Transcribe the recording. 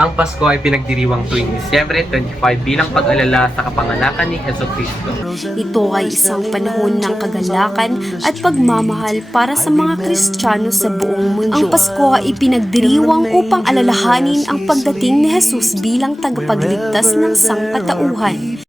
Ang Pasko ay pinagdiriwang tuwing Disyembre 25 bilang pag-alala sa kapanganakan ni Jesucristo. Ito ay isang panahon ng kagalakan at pagmamahal para sa mga Kristiyano sa buong mundo. Ang Pasko ay pinagdiriwang upang alalahanin ang pagdating ni Jesus bilang tagapagligtas ng sangkatauhan.